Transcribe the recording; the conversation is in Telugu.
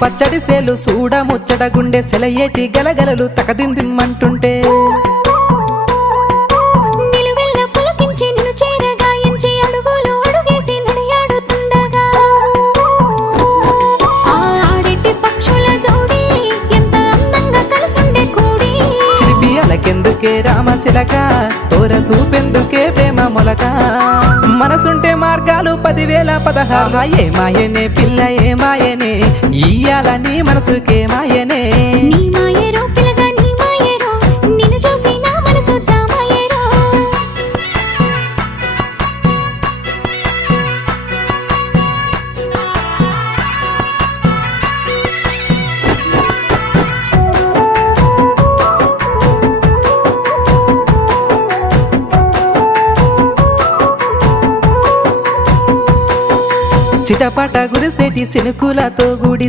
పచ్చడి సేలు సూడ ముచ్చట గుండె సెలయేటి గలగలలు తకదిందిమ్మంటుంటే నిలువెల్ల పులకించి నిన్ను చేరగాయించి అడుగులు అడుగేసి నడియాడుతుండగా ఆడేటి పక్షుల జోడి ఎంత అందంగా కలుసుండే కూడి చిలిపి అలకెందుకే రామశిలక తోర సూపెందుకే ప్రేమ మొలక మనసుంటే మార్గాలు 10,016 ఏ మాయనే పిల్ల ఏ మాయనే ఇయ్యాల నీ మనసుకే మాయనే నీ మాయేరో పిల్లగా నీ మాయేరో నిన్ను చూసి నా మనసు జామాయేరో చిటపట గురిసేటి సినుకులతో గుడి